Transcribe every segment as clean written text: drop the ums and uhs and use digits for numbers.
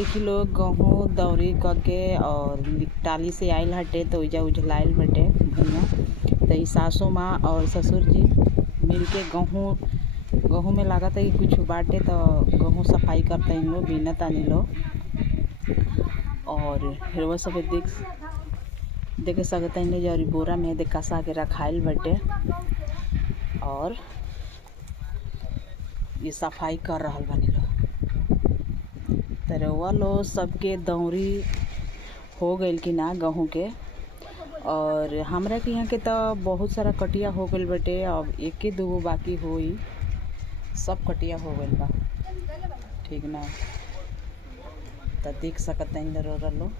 देखी लोग गेहूँ दौरी करके और टाली से आयल हटे तो ओइजा उझलाइल बटे भुइयाँ। तो ई सासू माँ और ससुर जी मिल के गेहूँ में लागत है कि कुछ बाटे तो गेहूँ सफाई करते इन लोग बीना तानी लोग। और फिर वो सब देखे सकते हैं जो बोरा में दे कसा के रखाइल बटे और ये सफाई कर रहल बनी लोग। तरवा लो सबके दौरी हो गइल कि ना गेहूँ के। और हमरा के यहाँ के तो बहुत सारा कटिया हो गइल बटे। अब एके दूगो बाकी होई, सब कटिया हो गइल बा ठीक ना। तो देख सकते हैं रोरा लो।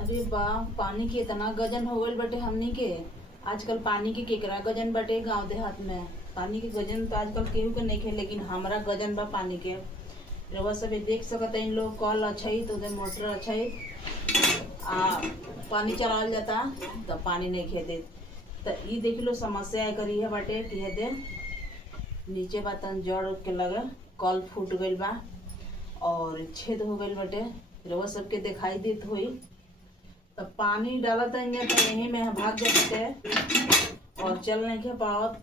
अरे वाह, पानी के इतना गजन हो गइल बटे हमनी के। आजकल पानी के केकरा गजन बटे गांव देहात में। पानी के गजन तो आजकल केहू के नहीं खे, लेकिन हमरा गजन बा पानी के। रउआ सब देख सकत इन लोग कल अच्छाई तो उधर मोटर अच्छाई पानी चलावल जाता तो पानी नहीं खेदे। तो ई देख लो समस्या करी है बाटे कि दे नीचे बातन जड़ के लगे कल फूट गइल बा और छेद हो गइल बटे। रउआ सबके दिखाई देत होई। तो पानी डालत है तो यहीं में भाग जाते और चल नहीं के पावत।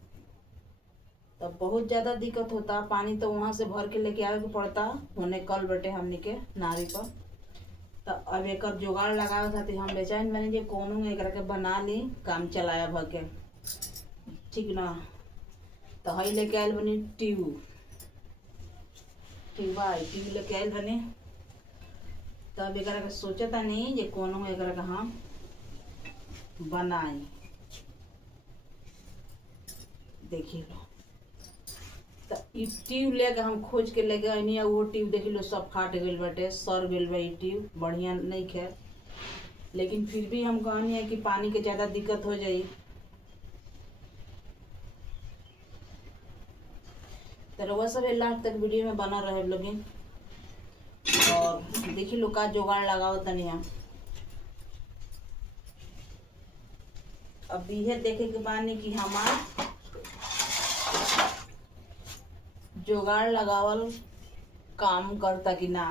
तो बहुत ज़्यादा दिक्कत होता। पानी तो वहाँ से भर के लेके आवे के पड़ता होने कल बटे हमनी के नारी पर। तो अब एक जुगाड़ लगावे खातिर हम बेचैन बनी जे कोनो एकरा के बना ली काम चलाया भ के ठीक ना। तो हई लेके आयल बनी ट्यूब, ठीक बा ट्यूब लेके आयल बनी। तब एकरा के सोचता नहीं जे कोनो एकरा के हम बनाई। देखी लो तो ई ट्यूब लेके हम खोज के लेके आनी। वो ट्यूब देखी लो सब फाट गइल बटे, सड़ गइल बा। ई ट्यूब बढ़िया नहीं खे, लेकिन फिर भी हम कहनी है कि पानी के ज़्यादा दिक्कत हो जाई। तो रउआ सब लास्ट तक वीडियो में बना रहे लोगिन और देखी लो का जुगाड़ लगाओ तनी हम। अब यह देखे के बानी कि हमार जुगाड़ लगावल काम करता कि ना।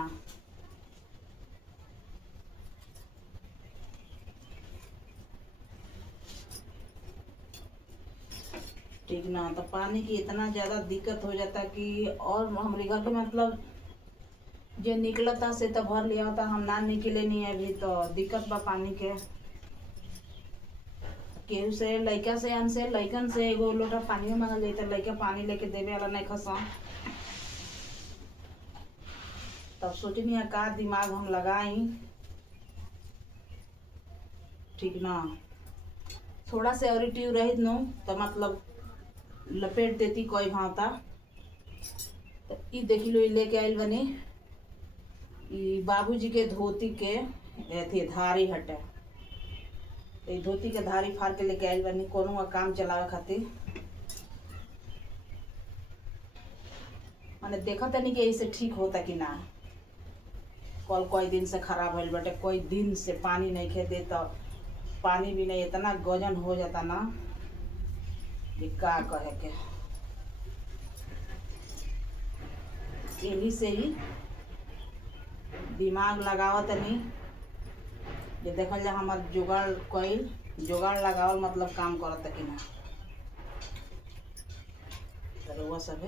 ठीक ना। तो पानी की इतना ज़्यादा दिक्कत हो जाता कि और हमारे घर के मतलब जो निकलता से तो भर लिया होता, हम ना निकले नहीं अभी तो दिक्कत बा पानी के। केहू से लइका से हमसे लइकन से एगो लोटा पानी मांगल जाई तो लइका पानी लेके देवे वाला नहीं खसा। तब सोचनी का दिमाग हम लगाई ठीक ना। थोड़ा से और ट्यूब रही नो तो मतलब लपेट देती कोई भावता। तो ई देखी लो लेके आयल बनी ई बाबूजी के धोती के एथी धारी हटे। ये धोती के धारी फाड़ के लेके आयल बनी कोनो काम चलावे खातिर। माने देखा तनी कि ऐसे ठीक होता कि ना। कल कोई दिन से खराब होइल बटे, कोई दिन से पानी नहीं खे दे तो पानी भी नहीं इतना गजन हो जाता ना कि का कहे के। यही से ही दिमाग लगावत नहीं ये देखल जा हमार जुगाड़ कोई जुगाड़ लगावल मतलब काम करता कि ना। तो वो सब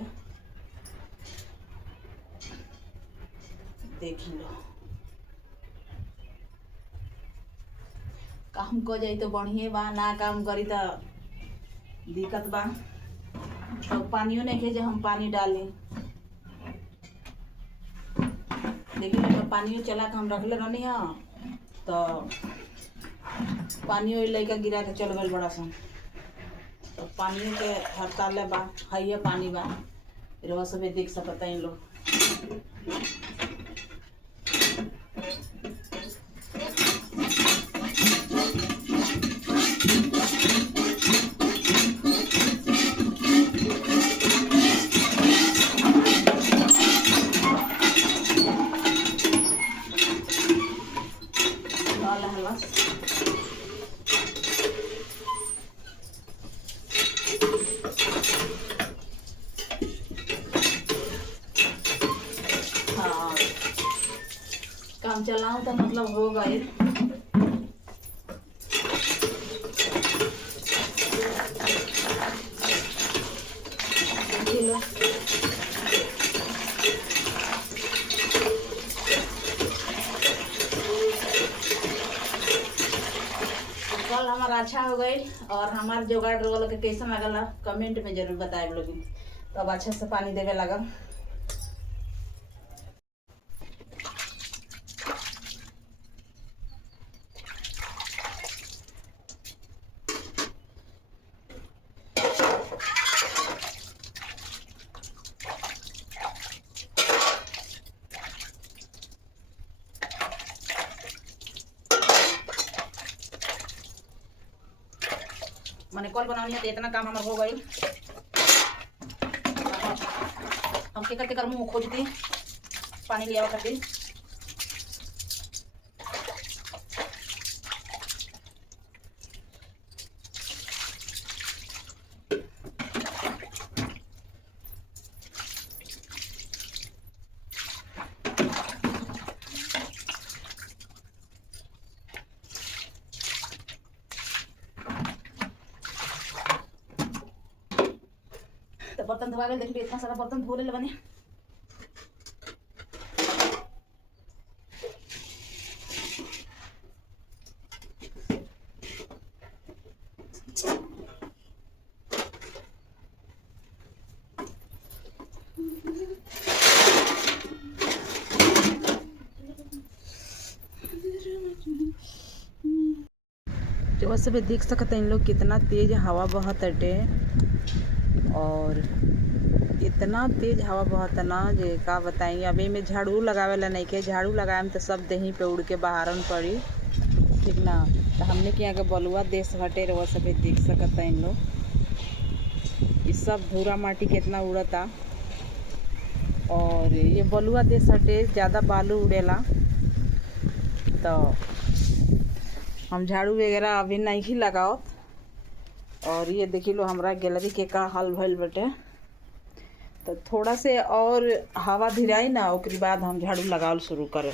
देखी लो काम को जाई तो बढ़िया बा, ना काम करी तो दिक्कत बा। तो पानियों नहीं खे हम पानी डाली देखिए तो पानियों चला के हम रखले रहनी है तो पानियों लइका गिरा के चल गइल बड़ा सन। तो पानियों के हड़ताल बा है पानी बा। रउआ सब देख सकता इन लोग। काम चलाऊं तो मतलब हो गए। देखिए लो, कल हमारा अच्छा हो गई। और हमार जुगाड़ रोल के कैसन लगल कमेंट में जरूर बताए लोग। तो अब अच्छे से पानी देवे लगा। मैंने कल बनानी है तो इतना काम हमारा हो गई। हम के करते कर मुँह खोजती पानी लिया करती। तो बर्तन धोवा गए, देखिए इतना सारा बर्तन धो ले बने। जो सब देख सकते हैं इन लोग कितना तेज हवा बहत अटे। और इतना तेज हवा बहत ना जे का बताई। अभी में झाड़ू लगावेला नहीं के, झाड़ू लगाए तो सब दही पे उड़ के बाहरन पड़ी, ठीक ना। तो हमने के यहाँ के बलुआ देश हटे रहो सब देख सकता इन लोग। इस सब धूरा माटी कितना उड़ता। और ये बलुआ देश हटे, ज़्यादा बालू उड़ेला। तो हम झाड़ू वगैरह अभी नहीं लगाओ। और ये देखी लो हमारा गैलरी के का हाल भइल बटे। तो थोड़ा से और हवा धिराई ना, उसके बाद हम झाड़ू लगावल शुरू करें।